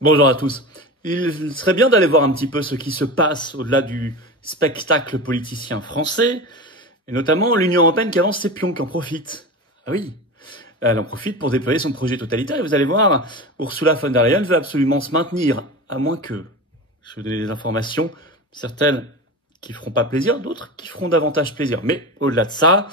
Bonjour à tous. Il serait bien d'aller voir un petit peu ce qui se passe au-delà du spectacle politicien français, et notamment l'Union européenne qui avance ses pions, qui en profite. Ah oui, elle en profite pour déployer son projet totalitaire, et vous allez voir, Ursula von der Leyen veut absolument se maintenir, à moins que, je vais vous donner des informations, certaines qui feront pas plaisir, d'autres qui feront davantage plaisir. Mais au-delà de ça,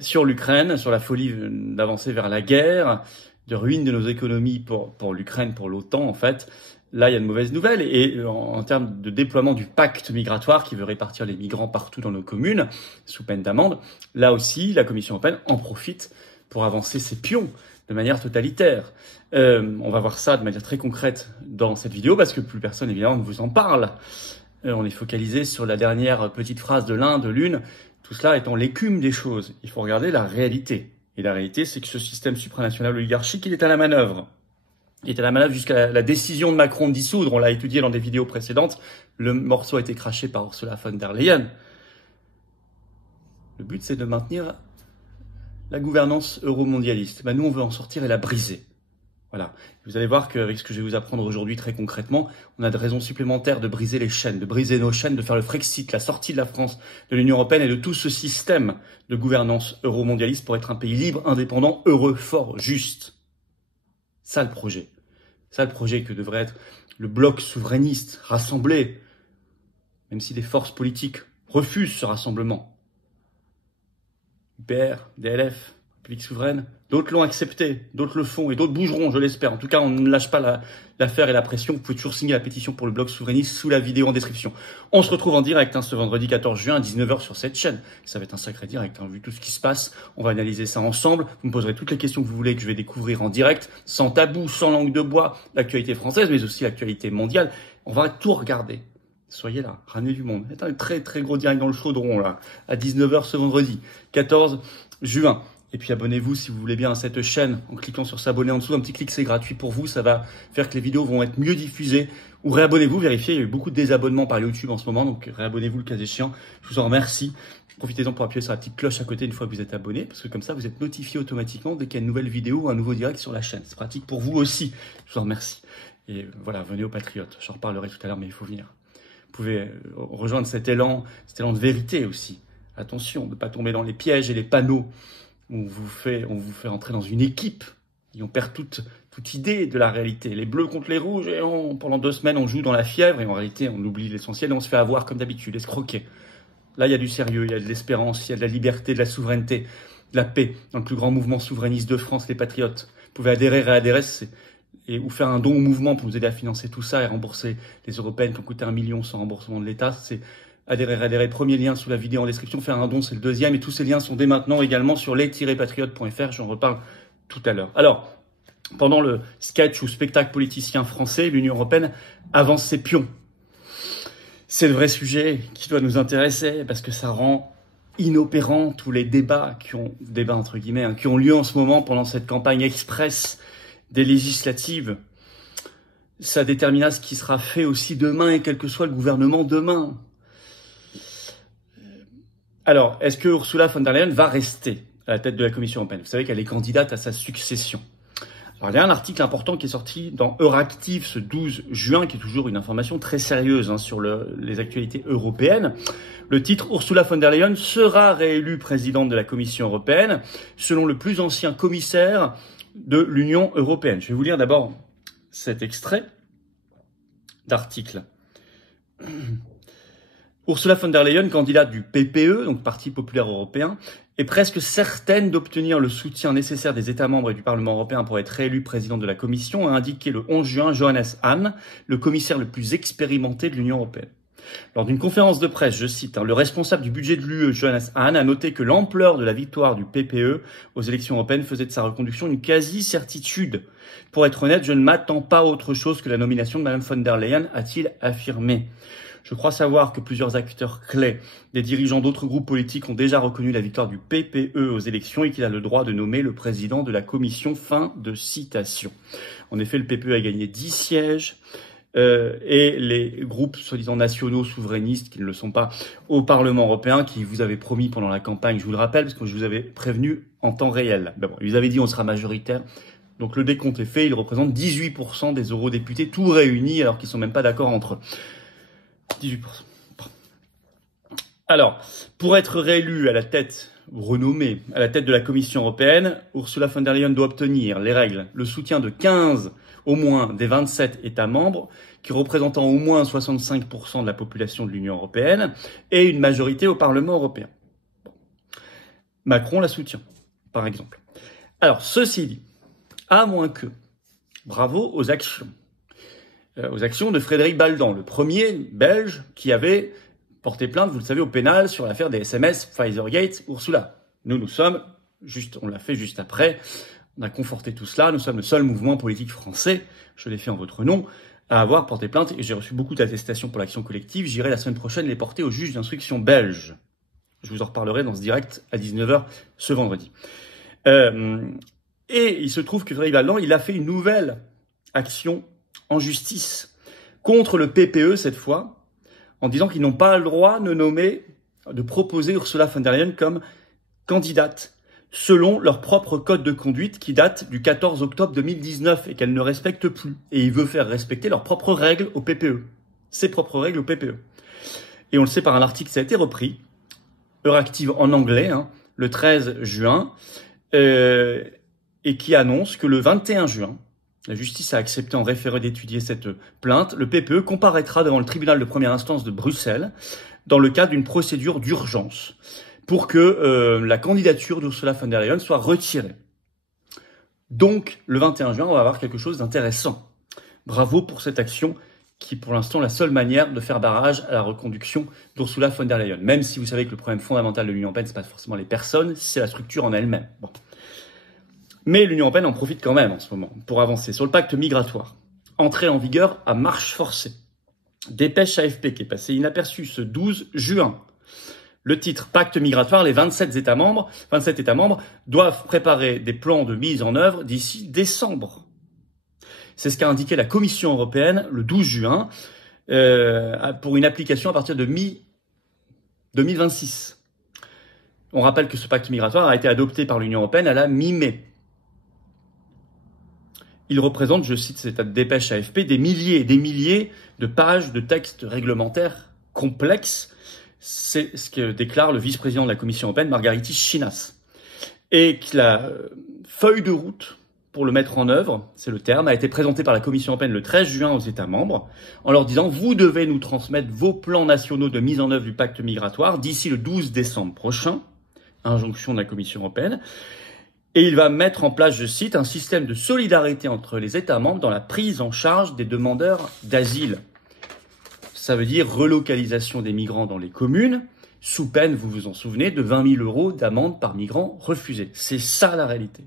sur l'Ukraine, sur la folie d'avancer vers la guerre, de ruine de nos économies pour l'Ukraine, pour l'OTAN en fait, là il y a de mauvaises nouvelles. Et en termes de déploiement du pacte migratoire qui veut répartir les migrants partout dans nos communes, sous peine d'amende, là aussi la Commission européenne en profite pour avancer ses pions de manière totalitaire. On va voir ça de manière très concrète dans cette vidéo parce que plus personne évidemment ne vous en parle. On est focalisé sur la dernière petite phrase de l'un, de l'une, tout cela étant l'écume des choses. Il faut regarder la réalité. Et la réalité, c'est que ce système supranational oligarchique, il est à la manœuvre. Il est à la manœuvre jusqu'à la décision de Macron de dissoudre. On l'a étudié dans des vidéos précédentes. Le morceau a été craché par Ursula von der Leyen. Le but, c'est de maintenir la gouvernance euromondialiste. Nous, on veut en sortir et la briser. Voilà. Vous allez voir qu'avec ce que je vais vous apprendre aujourd'hui très concrètement, on a des raisons supplémentaires de briser les chaînes, de briser nos chaînes, de faire le Frexit, la sortie de la France de l'Union européenne et de tout ce système de gouvernance euromondialiste pour être un pays libre, indépendant, heureux, fort, juste. Ça le projet. Ça le projet que devrait être le bloc souverainiste, rassemblé, même si des forces politiques refusent ce rassemblement. UPR, DLF, République souveraine, d'autres l'ont accepté, d'autres le font et d'autres bougeront, je l'espère. En tout cas, on ne lâche pas l'affaire et la pression. Vous pouvez toujours signer la pétition pour le bloc souverainiste sous la vidéo en description. On se retrouve en direct ce vendredi 14 juin à 19h sur cette chaîne. Ça va être un sacré direct, vu tout ce qui se passe. On va analyser ça ensemble. Vous me poserez toutes les questions que vous voulez que je vais découvrir en direct, sans tabou, sans langue de bois, l'actualité française, mais aussi l'actualité mondiale. On va tout regarder. Soyez là, ramenez du monde. C'est un très très gros direct dans le chaudron là, à 19h ce vendredi 14 juin. Et puis abonnez-vous si vous voulez bien à cette chaîne en cliquant sur s'abonner en dessous. Un petit clic, c'est gratuit pour vous. Ça va faire que les vidéos vont être mieux diffusées. Ou réabonnez-vous, vérifiez. Il y a eu beaucoup de désabonnements par YouTube en ce moment. Donc réabonnez-vous le cas échéant. Je vous en remercie. Profitez-en pour appuyer sur la petite cloche à côté une fois que vous êtes abonné. Parce que comme ça, vous êtes notifié automatiquement dès qu'il y a une nouvelle vidéo ou un nouveau direct sur la chaîne. C'est pratique pour vous aussi. Je vous en remercie. Et voilà, venez aux Patriotes. J'en reparlerai tout à l'heure, mais il faut venir. Vous pouvez rejoindre cet élan de vérité aussi. Attention de ne pas tomber dans les pièges et les panneaux. On vous fait entrer dans une équipe et on perd toute idée de la réalité. Les bleus contre les rouges et pendant 2 semaines on joue dans la fièvre et en réalité on oublie l'essentiel et on se fait avoir comme d'habitude, escroquer. Là il y a du sérieux, il y a de l'espérance, il y a de la liberté, de la souveraineté, de la paix dans le plus grand mouvement souverainiste de France, les Patriotes. Vous pouvez adhérer, réadhérer ou faire un don au mouvement pour nous aider à financer tout ça et rembourser les européennes qui ont coûté 1 million sans remboursement de l'État. C'est adhérer, premier lien sous la vidéo en description, faire un don, c'est le deuxième, et tous ces liens sont dès maintenant également sur les-patriotes.fr, j'en reparle tout à l'heure. Alors, pendant le sketch ou spectacle politicien français, l'Union européenne avance ses pions. C'est le vrai sujet qui doit nous intéresser, parce que ça rend inopérants tous les débats qui ont lieu en ce moment pendant cette campagne express des législatives. Ça déterminera ce qui sera fait aussi demain, et quel que soit le gouvernement demain. Alors, est-ce que Ursula von der Leyen va rester à la tête de la Commission européenne? Vous savez qu'elle est candidate à sa succession. Alors, il y a un article important qui est sorti dans Euractiv ce 12 juin, qui est toujours une information très sérieuse sur les actualités européennes. Le titre, Ursula von der Leyen sera réélue présidente de la Commission européenne, selon le plus ancien commissaire de l'Union européenne. Je vais vous lire d'abord cet extrait d'article. Ursula von der Leyen, candidate du PPE, donc Parti populaire européen, est presque certaine d'obtenir le soutien nécessaire des États membres et du Parlement européen pour être réélue présidente de la Commission, a indiqué le 11 juin Johannes Hahn, le commissaire le plus expérimenté de l'Union européenne. Lors d'une conférence de presse, je cite, le responsable du budget de l'UE, Johannes Hahn, a noté que l'ampleur de la victoire du PPE aux élections européennes faisait de sa reconduction une quasi-certitude. Pour être honnête, je ne m'attends pas à autre chose que la nomination de Mme von der Leyen, a-t-il affirmé. Je crois savoir que plusieurs acteurs clés, des dirigeants d'autres groupes politiques ont déjà reconnu la victoire du PPE aux élections et qu'il a le droit de nommer le président de la Commission. Fin de citation. En effet, le PPE a gagné 10 sièges et les groupes soi-disant nationaux souverainistes qui ne le sont pas au Parlement européen, qui vous avaient promis pendant la campagne, je vous le rappelle, parce que je vous avais prévenu en temps réel. Bon, ils avaient dit on sera majoritaire. Donc le décompte est fait, ils représentent 18% des eurodéputés, tout réunis, alors qu'ils sont même pas d'accord entre eux. 18%. Alors, pour être réélu à la tête, ou renommé à la tête de la Commission européenne, Ursula von der Leyen doit obtenir les règles, le soutien de 15 au moins des 27 États membres, qui représentant au moins 65% de la population de l'Union européenne, et une majorité au Parlement européen. Bon. Macron la soutient, par exemple. Alors, ceci dit, à moins que, bravo aux actions de Frédéric Baldan, le premier belge qui avait porté plainte, vous le savez, au pénal sur l'affaire des SMS Pfizergate, Ursula. Nous sommes, on l'a fait juste après, on a conforté tout cela, nous sommes le seul mouvement politique français, je l'ai fait en votre nom, à avoir porté plainte, et j'ai reçu beaucoup d'attestations pour l'action collective, j'irai la semaine prochaine les porter au juge d'instruction belge. Je vous en reparlerai dans ce direct à 19h ce vendredi. Et il se trouve que Frédéric Baldan, il a fait une nouvelle action en justice contre le PPE cette fois, en disant qu'ils n'ont pas le droit de proposer Ursula von der Leyen comme candidate, selon leur propre code de conduite qui date du 14 octobre 2019 et qu'elle ne respecte plus. Et il veut faire respecter leurs propres règles au PPE. Ses propres règles au PPE. Et on le sait par un article qui a été repris, Euractiv en anglais, le 13 juin, et qui annonce que le 21 juin, la justice a accepté en référé d'étudier cette plainte. Le PPE comparaîtra devant le tribunal de première instance de Bruxelles dans le cadre d'une procédure d'urgence pour que la candidature d'Ursula von der Leyen soit retirée. Donc, le 21 juin, on va avoir quelque chose d'intéressant. Bravo pour cette action qui est pour l'instant la seule manière de faire barrage à la reconduction d'Ursula von der Leyen. Même si vous savez que le problème fondamental de l'Union européenne, c'est pas forcément les personnes, c'est la structure en elle-même. Bon. Mais l'Union européenne en profite quand même en ce moment pour avancer sur le pacte migratoire. Entrée en vigueur à marche forcée. Dépêche AFP qui est passée inaperçue ce 12 juin. Le titre pacte migratoire, les 27 États membres doivent préparer des plans de mise en œuvre d'ici décembre. C'est ce qu'a indiqué la Commission européenne le 12 juin pour une application à partir de mi-2026. On rappelle que ce pacte migratoire a été adopté par l'Union européenne à la mi-mai. Il représente, je cite cette dépêche AFP, des milliers et des milliers de pages de textes réglementaires complexes. C'est ce que déclare le vice-président de la Commission européenne, Margaritis Schinas. Et que la feuille de route pour le mettre en œuvre, c'est le terme, a été présentée par la Commission européenne le 13 juin aux États membres, en leur disant « Vous devez nous transmettre vos plans nationaux de mise en œuvre du pacte migratoire d'ici le 12 décembre prochain », injonction de la Commission européenne. Et il va mettre en place, je cite, un système de solidarité entre les États membres dans la prise en charge des demandeurs d'asile. Ça veut dire relocalisation des migrants dans les communes, sous peine, vous vous en souvenez, de 20 000 € d'amende par migrant refusé. C'est ça la réalité.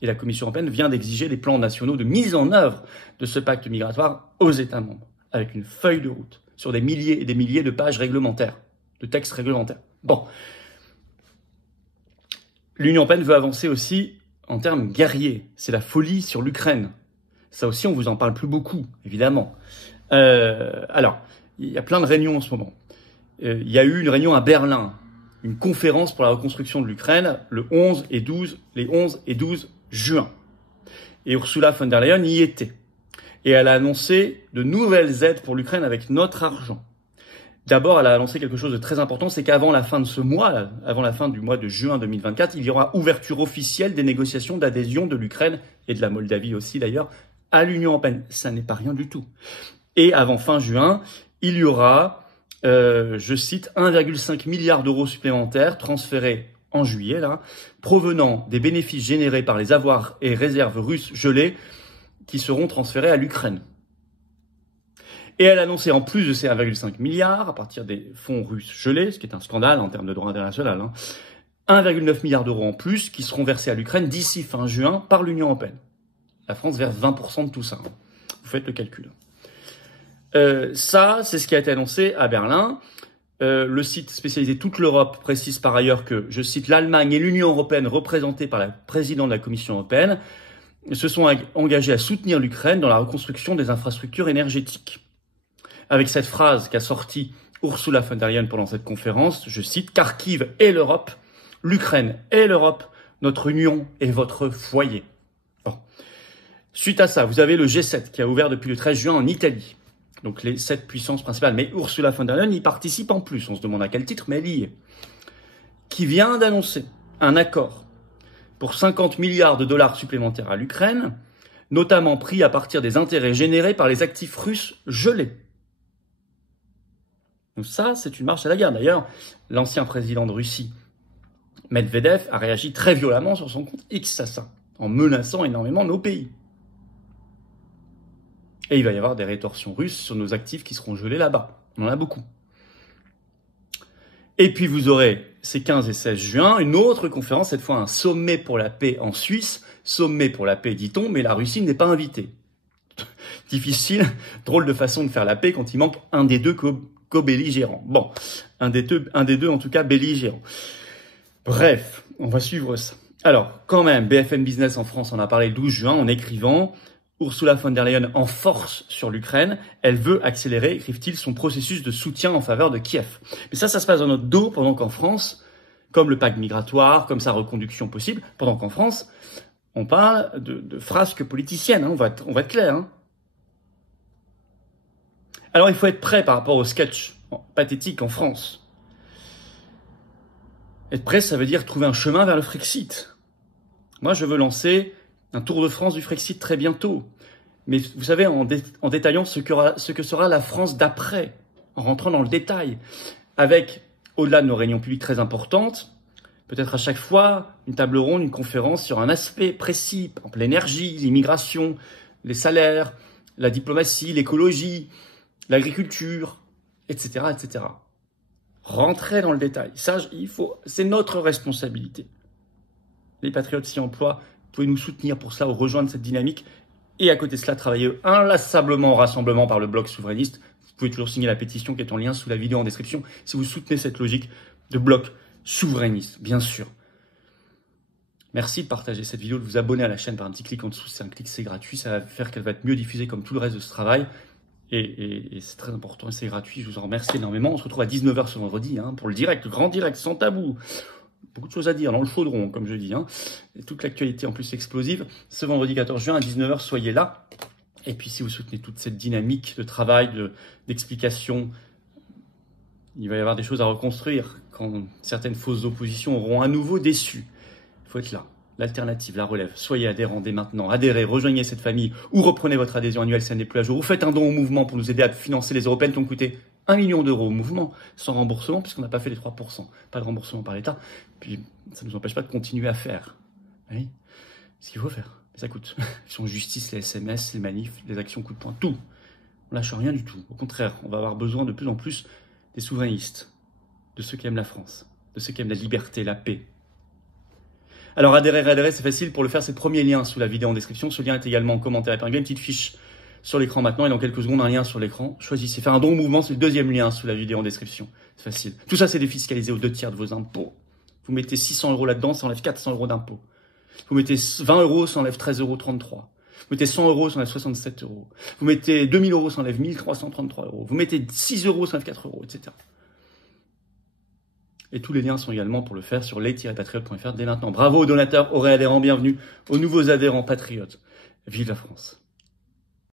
Et la Commission européenne vient d'exiger les plans nationaux de mise en œuvre de ce pacte migratoire aux États membres, avec une feuille de route, sur des milliers et des milliers de pages réglementaires, de textes réglementaires. Bon. L'Union européenne veut avancer aussi en termes guerriers. C'est la folie sur l'Ukraine. Ça aussi, on vous en parle plus beaucoup, évidemment. Alors, il y a plein de réunions en ce moment. Il y a eu une réunion à Berlin, une conférence pour la reconstruction de l'Ukraine, les 11 et 12 juin. Et Ursula von der Leyen y était. Et elle a annoncé de nouvelles aides pour l'Ukraine avec notre argent. D'abord, elle a annoncé quelque chose de très important, c'est qu'avant la fin de ce mois, avant la fin du mois de juin 2024, il y aura ouverture officielle des négociations d'adhésion de l'Ukraine, et de la Moldavie aussi d'ailleurs, à l'Union européenne. Ça n'est pas rien du tout. Et avant fin juin, il y aura, je cite, 1,5 milliard d'euros supplémentaires transférés en juillet, là, provenant des bénéfices générés par les avoirs et réserves russes gelées qui seront transférés à l'Ukraine. Et elle a annoncé, en plus de ces 1,5 milliard, à partir des fonds russes gelés, ce qui est un scandale en termes de droit international, 1,9 milliard d'euros en plus qui seront versés à l'Ukraine d'ici fin juin par l'Union européenne. La France verse 20% de tout ça. Vous faites le calcul. Ça, c'est ce qui a été annoncé à Berlin. Le site spécialisé Toute l'Europe précise par ailleurs que, je cite, l'Allemagne et l'Union européenne, représentées par la présidente de la Commission européenne, se sont engagés à soutenir l'Ukraine dans la reconstruction des infrastructures énergétiques. Avec cette phrase qu'a sortie Ursula von der Leyen pendant cette conférence, je cite, « Kharkiv est l'Europe, l'Ukraine est l'Europe, notre union est votre foyer ». Bon. Suite à ça, vous avez le G7 qui a ouvert depuis le 13 juin en Italie. Donc les 7 puissances principales. Mais Ursula von der Leyen y participe en plus. On se demande à quel titre, mais elle y est. Qui vient d'annoncer un accord pour 50 milliards de dollars supplémentaires à l'Ukraine, notamment pris à partir des intérêts générés par les actifs russes gelés. Donc ça, c'est une marche à la guerre. D'ailleurs, l'ancien président de Russie, Medvedev, a réagi très violemment sur son compte X à ça, en menaçant énormément nos pays. Et il va y avoir des rétorsions russes sur nos actifs qui seront gelés là-bas. On en a beaucoup. Et puis vous aurez, ces 15 et 16 juin, une autre conférence, cette fois un sommet pour la paix en Suisse. Sommet pour la paix, dit-on, mais la Russie n'est pas invitée. Difficile, drôle de façon de faire la paix quand il manque un des deux co-belligérants. Bon, un des deux en tout cas belligérants. Bref, on va suivre ça. Alors, quand même, BFM Business en France en a parlé le 12 juin en écrivant « Ursula von der Leyen en force sur l'Ukraine, elle veut accélérer, écrivent-ils, son processus de soutien en faveur de Kiev. » Mais ça se passe dans notre dos, pendant qu'en France, comme le pacte migratoire, comme sa reconduction possible, pendant qu'en France, on parle de frasques politiciennes, hein, on va être clair. Hein. Alors il faut être prêt par rapport au sketch pathétique en France. Être prêt, ça veut dire trouver un chemin vers le Frexit. Moi, je veux lancer un tour de France du Frexit très bientôt. Mais vous savez, en détaillant ce que sera la France d'après, en rentrant dans le détail, avec, au-delà de nos réunions publiques très importantes, peut-être à chaque fois, une table ronde, une conférence sur un aspect précis, par exemple l'énergie, l'immigration, les salaires, la diplomatie, l'écologie, l'agriculture, etc., etc. Rentrer dans le détail. Ça, c'est notre responsabilité. Les patriotes s'y emploient. Vous pouvez nous soutenir pour cela ou rejoindre cette dynamique. Et à côté de cela, travailler inlassablement au rassemblement par le bloc souverainiste. Vous pouvez toujours signer la pétition qui est en lien sous la vidéo en description si vous soutenez cette logique de bloc souverainiste, bien sûr. Merci de partager cette vidéo, de vous abonner à la chaîne par un petit clic en dessous. C'est un clic, c'est gratuit. Ça va faire qu'elle va être mieux diffusée comme tout le reste de ce travail. Et c'est très important et c'est gratuit. Je vous en remercie énormément. On se retrouve à 19h ce vendredi pour le direct, le grand direct, sans tabou. Beaucoup de choses à dire dans le chaudron, comme je dis. Et toute l'actualité en plus explosive. Ce vendredi 14 juin à 19h, soyez là. Et puis si vous soutenez toute cette dynamique de travail, d'explication, il va y avoir des choses à reconstruire quand certaines fausses oppositions auront à nouveau déçu. Il faut être là. L'alternative, la relève. Soyez adhérents dès maintenant. Adhérez, rejoignez cette famille ou reprenez votre adhésion annuelle si elle n'est plus à jour. Ou faites un don au mouvement pour nous aider à financer les européennes qui ont coûté 1 million d'euros au mouvement, sans remboursement, puisqu'on n'a pas fait les 3%. Pas de remboursement par l'État. Puis ça ne nous empêche pas de continuer à faire. Oui, ce qu'il faut faire. Mais ça coûte. Ils sont justice, les SMS, les manifs, les actions coup de poing, tout. On lâche rien du tout. Au contraire, on va avoir besoin de plus en plus des souverainistes, de ceux qui aiment la France, de ceux qui aiment la liberté, la paix. Alors adhérer, c'est facile. Pour le faire, c'est le premier lien sous la vidéo en description. Ce lien est également en commentaire épinglé, une petite fiche sur l'écran maintenant et dans quelques secondes un lien sur l'écran. Choisissez. Faire un don au mouvement, c'est le deuxième lien sous la vidéo en description. C'est facile. Tout ça, c'est défiscalisé aux 2/3 de vos impôts. Vous mettez 600 € là-dedans, ça enlève 400 € d'impôts. Vous mettez 20 €, ça enlève 13,33 €. Vous mettez 100 €, ça enlève 67 €. Vous mettez 2000 €, ça enlève 1333 €. Vous mettez 6 €, ça enlève 4 €, etc. Et tous les liens sont également pour le faire sur les-patriotes.fr dès maintenant. Bravo aux donateurs, aux réadhérents, bienvenue aux nouveaux adhérents patriotes. Vive la France!